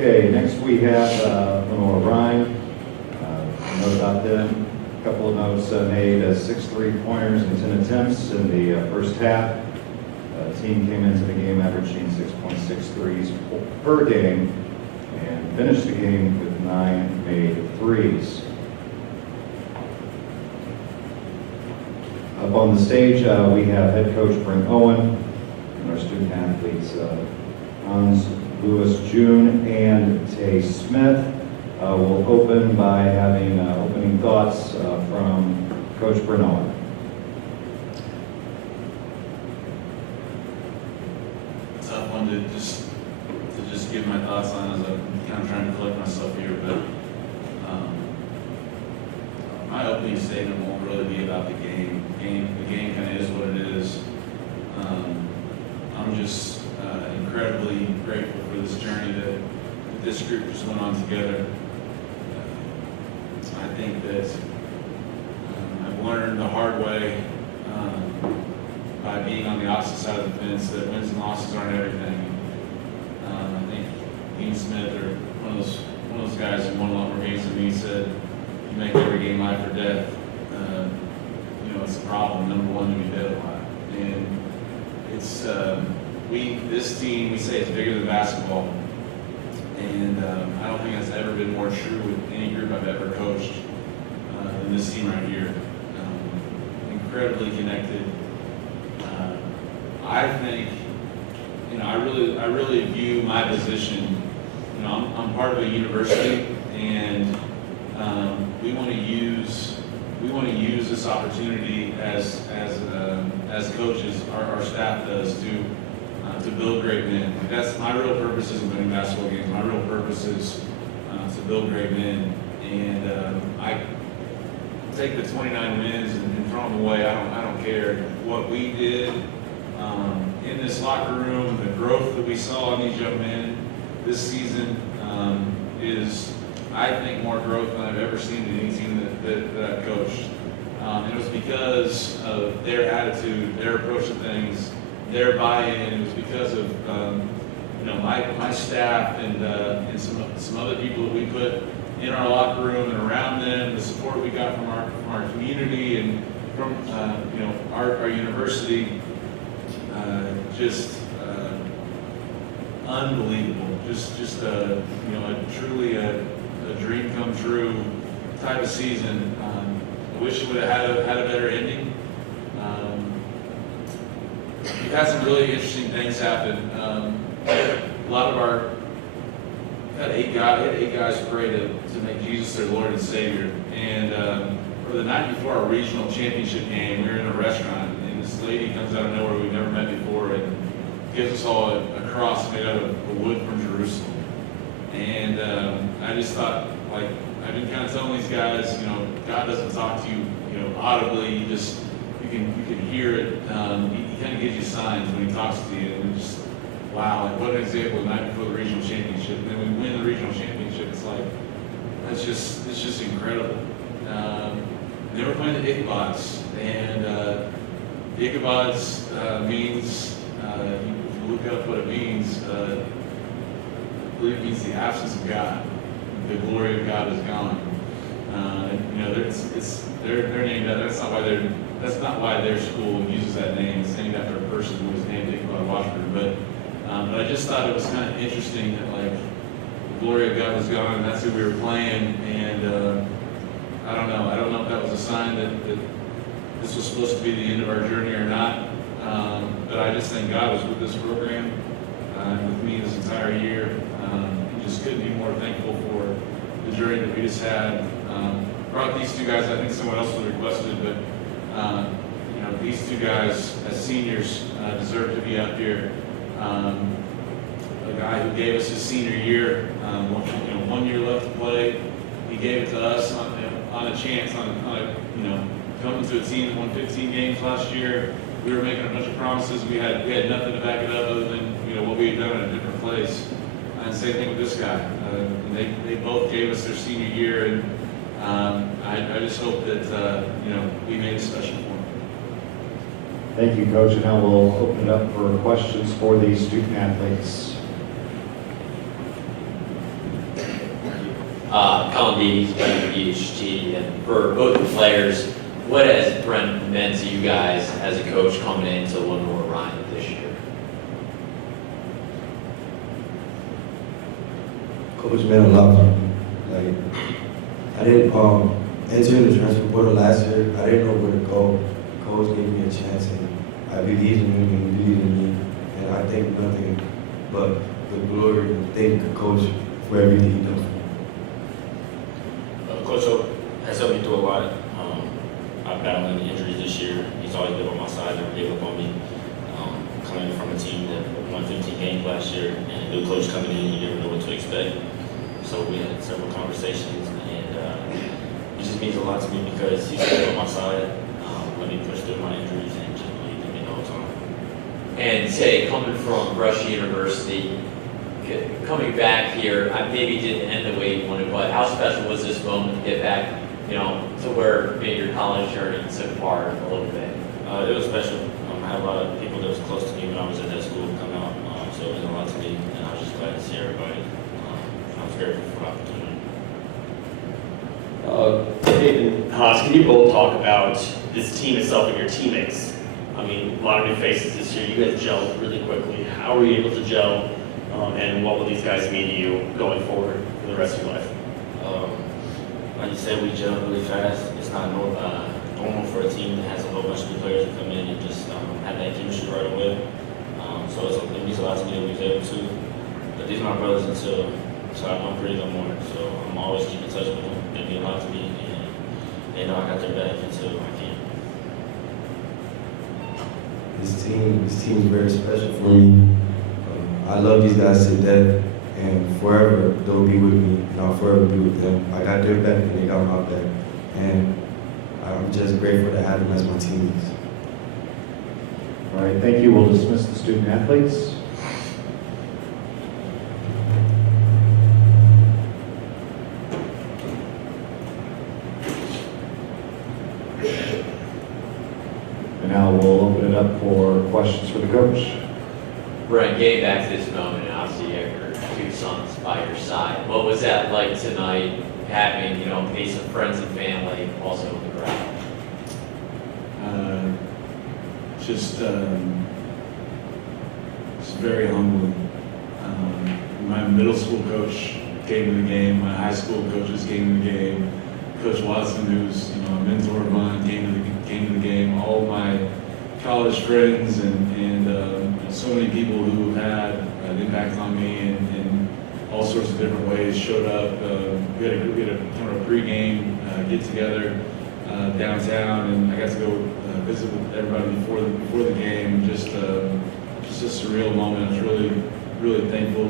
Okay, next we have Lenoir-Rhyne. Note about them. A couple of notes made 6 3-pointers and 10 attempts in the first half. The team came into the game averaging 6.6 threes per game and finished the game with 9 made threes. Up on the stage, we have head coach Brent Owens and our student athletes Hantz, Louis-Jeune, and Tay Smith. We'll open by having opening thoughts from Coach Brent Owens. Tough one to just give my thoughts on as I'm kind of trying to collect myself here, but my opening statement won't really be about the game. The game kind of is what it is. I'm just incredibly grateful for this journey that this group just went on together. I think that I've learned the hard way by being on the opposite side of the fence that wins and losses aren't everything. I think Tay Smith, or one of those guys who won a lot more games than me, said, "You make every game life or death." It's a problem. Number one, to be dead alive, and it's this team, we say it's bigger than basketball, and I don't think that's ever been more true with any group I've ever coached than this team right here. Incredibly connected. I think, I really view my position. I'm part of a university, and we want to use this opportunity as coaches, our staff does, to build great men. That's my real purpose isn't winning basketball games. My real purpose is to build great men. And I take the 29 wins and throw them away. I don't care. What we did in this locker room, the growth that we saw in these young men this season is, I think, more growth than I've ever seen in any team that I've coached. And it was because of their attitude, their approach to things, their buy-in. It was because of my staff and some other people that we put in our locker room and around them, the support we got from our community and from our university. Just unbelievable. Just a truly a dream come true type of season. I wish it would have had a better ending. We've had some really interesting things happen. A lot of our had eight guys pray to make Jesus their Lord and Savior. And for the night before our regional championship game, we were in a restaurant, and this lady comes out of nowhere we've never met before and gives us all a cross made out of wood from Jerusalem. And I just thought, I've been kind of telling these guys, God doesn't talk to you, audibly. You can hear it. He kind of gives you signs when He talks to you, and just wow, what an example the night before the regional championship. And then we win the regional championship. It's just incredible. They were playing the Ichabods, and the Ichabods means, if you look up what it means, I believe it means the absence of God. The glory of God is gone. They're named that. That's not why their school uses that name. It's named after a person who was named Ichabod Washburn. But I just thought it was kind of interesting that the glory of God was gone, and that's who we were playing. And I don't know if that was a sign that this was supposed to be the end of our journey or not. But I just think God was with this program, with me this entire year. Just couldn't be more thankful for the journey that we just had. Brought these two guys. I think someone else was requested, but these two guys as seniors deserve to be up here. A guy who gave us his senior year, 1 year left to play. He gave it to us on a chance, coming to a team that won 15 games last year. We were making a bunch of promises. We had nothing to back it up other than what we had done in a different place. And same thing with this guy. They both gave us their senior year, and I just hope that we made it special for them. Thank you, Coach. And now we'll open it up for questions for these student athletes. Colin playing PhD, and for both the players, what has Brent meant to you guys as a coach coming into Lenoir-Rhyne this year? Coach meant a lot for me. Like, I didn't enter in the transfer portal last year. I didn't know where to go. Coach gave me a chance, and I believed in him and he believed in me. And I think nothing but the glory and thank the coach for everything he does for me. Coach has helped me through a lot. I've battled any injuries this year. He's always been on my side, never gave up on me. Coming from a team that won 15 games last year, and a new coach coming in, you never know what to expect. So we had several conversations, and it just means a lot to me because he's been on my side, let me push through my injuries, and just believe in me the whole time. And say, coming from Rush University, coming back here, I maybe didn't end the way you wanted, but how special was this moment to get back, to where maybe your college journey took part a little bit? It was special. I had a lot of people that was close to me when I was at that school come out, so it meant a lot to me, and I was just glad to see everybody. I was grateful for the opportunity. Dave and Hantz, can you both talk about this team itself and your teammates? I mean, a lot of new faces this year. You guys gelled really quickly. How were you able to gel, and what will these guys mean to you going forward for the rest of your life? Like you said, we gelled really fast. It's not normal for a team that has a whole bunch of new players to come in and just have that chemistry right away. So it means a lot to me that we was able to. But these are my brothers until I don't breathe no more. So I'm always keeping in touch with them. They mean a lot to me, and they know I got their back until I can. This team is very special for me. I love these guys to death, and forever they'll be with me, and I'll forever be with them. I got their back, and they got my back, and I'm just grateful to have them as my teammates. All right, thank you. We'll dismiss the student athletes. And now we'll open it up for questions for the coach. Brent, getting back to this moment, and obviously you have your two sons by your side. What was that like tonight, having, maybe some friends and family also in the crowd? Just very humbling. My middle school coach came to the game. My high school coaches came to the game. Coach Watson, who's a mentor of mine, came to the game. All of my college friends and so many people who have had an impact on me in all sorts of different ways showed up. We had a kind of a pregame get together downtown, and I got to go visit with everybody before the game. Just a surreal moment. I was really thankful.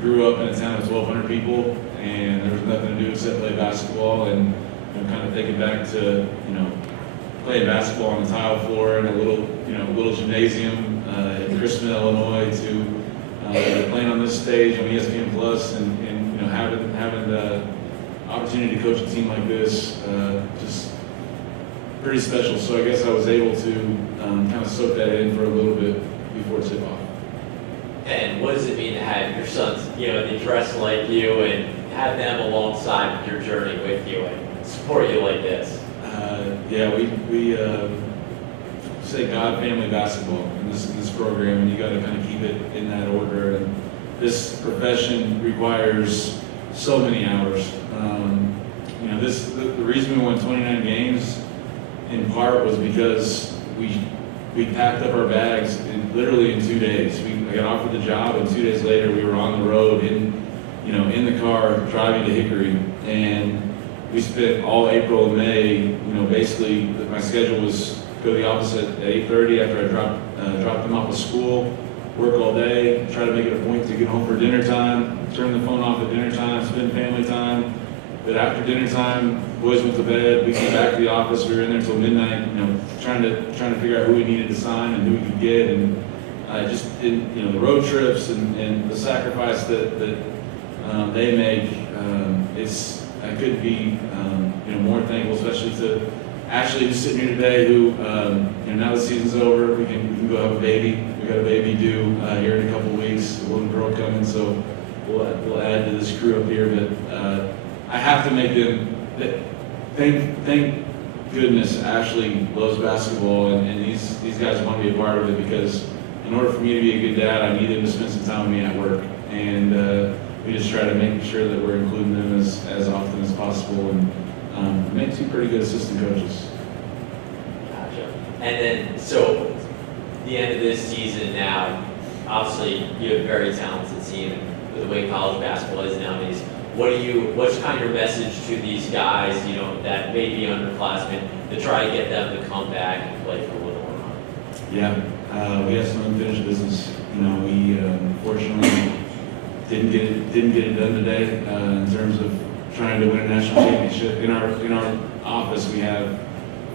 Grew up in a town of 1,200 people, and there was nothing to do except play basketball, and kind of thinking back to playing basketball on the tile floor in a little gymnasium in Christmas, Illinois, to playing on this stage on ESPN Plus, and having the opportunity to coach a team like this, just pretty special. So I guess I was able to kind of soak that in for a little bit before tip-off. And what does it mean to have your sons, they dress like you and have them alongside your journey with you and support you like this? We say God, family, basketball in this program, and you got to kind of keep it in that order. And this profession requires so many hours. The reason we won 29 games in part was because we packed up our bags literally in 2 days. I got offered the job, and 2 days later we were on the road in the car driving to Hickory, and we spent all April and May. Basically my schedule was go to the office at 8:30 after I dropped them off at school, work all day, try to make it a point to get home for dinner time, turn the phone off at dinner time, spend family time. But after dinner time, boys went to bed. We came back to the office. We were in there until midnight, trying to figure out who we needed to sign and who we could get, and the road trips and the sacrifice that they make. I couldn't be more thankful, especially to Ashley, who's sitting here today, who, now the season's over, we can go have a baby. We got a baby due here in a couple weeks, a little girl coming, so we'll add to this crew up here. But I have to make them, thank goodness Ashley loves basketball, and these guys want to be a part of it, because in order for me to be a good dad, I need them to spend some time with me at work. And we just try to make sure that we're including them as often as possible, and make two pretty good assistant coaches. Gotcha. And then, so the end of this season now, obviously you have a very talented team with the way college basketball is nowadays. What's kind of your message to these guys, that may be underclassmen, to try to get them to come back and play for Lenoir-Rhyne? Yeah, we have some unfinished business. We unfortunately didn't get it done today in terms of trying to win a national championship. In our office, we have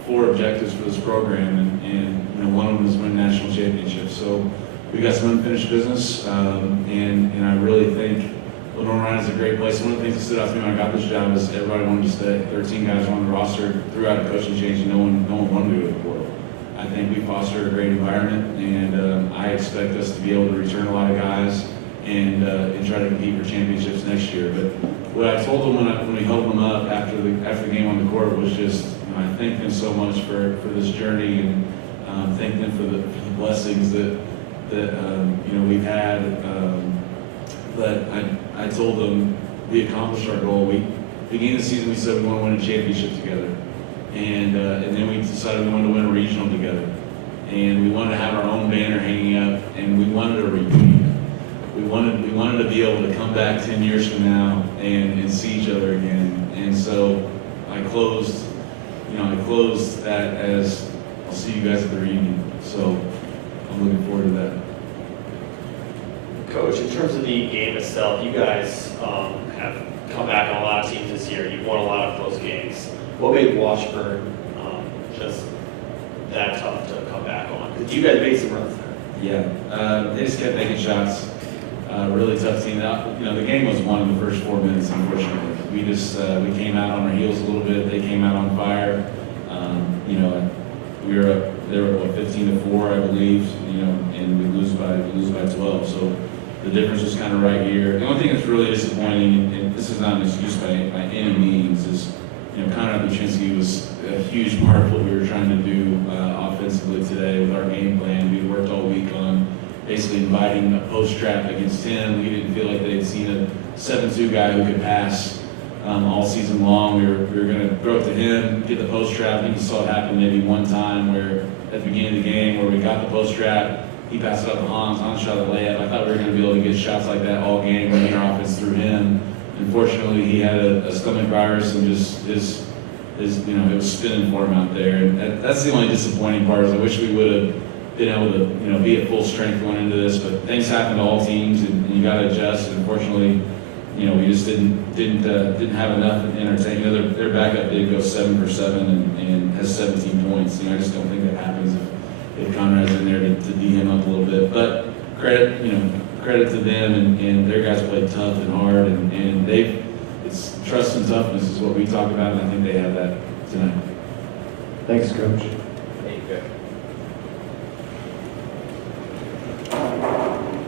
4 objectives for this program, and one of them is win a national championship. So we got some unfinished business, and I really think Lenoir-Rhyne is a great place. One of the things that stood out to me when I got this job is everybody wanted to stay. 13 guys on the roster throughout a coaching change, and no one wanted to go to the portal. I think we foster a great environment, and I expect us to be able to return a lot of guys and try to compete for championships next year. But what I told them when we held them up after the game on the court was just, I thank them so much for this journey, and thank them for the blessings that we've had. But I told them we accomplished our goal. Beginning of the season, we said we want to win a championship together, and then we decided we wanted to win a regional together, and we wanted to have our own banner hanging up, and we wanted to repeat. We wanted to be able to come back 10 years from now and see each other again. And so I closed that as, I'll see you guys at the reunion. So I'm looking forward to that. Coach, in terms of the game itself, you guys have come back on a lot of teams this year. You've won a lot of close games. What made Washburn just that tough to come back on? Because you guys made some runs there. Yeah, they just kept making shots. Really tough team. The game was won in the first 4 minutes, unfortunately. We came out on our heels a little bit. They came out on fire. We were up, they were 15-4, I believe, and we lose by 12. So the difference was kind of right here. The only thing that's really disappointing, and this is not an excuse by any means, is Conrad Buczynski was a huge part of what we were trying to do offensively today with our game plan. We worked all week on basically inviting a post trap against him. We didn't feel like they had seen a 7-2 guy who could pass all season long. We were going to throw it to him, get the post trap. I think you saw it happen maybe one time where at the beginning of the game where we got the post trap, he passed it up to Hantz. Hantz shot a layup. I thought we were going to be able to get shots like that all game, running our offense through him. Unfortunately, he had a stomach virus and just it was spinning for him out there. And that's the only disappointing part. Is I wish we would have been able to be at full strength going into this. But things happen to all teams, and you got to adjust. And unfortunately, we just didn't have enough in our tank. Their backup did go 7 for 7 and has 17 points. I just don't think that happens if Conrad's in there to D him up a little bit. But credit to them, and their guys played tough and hard, and it's trust and toughness is what we talk about, and I think they have that tonight. Thanks, Coach.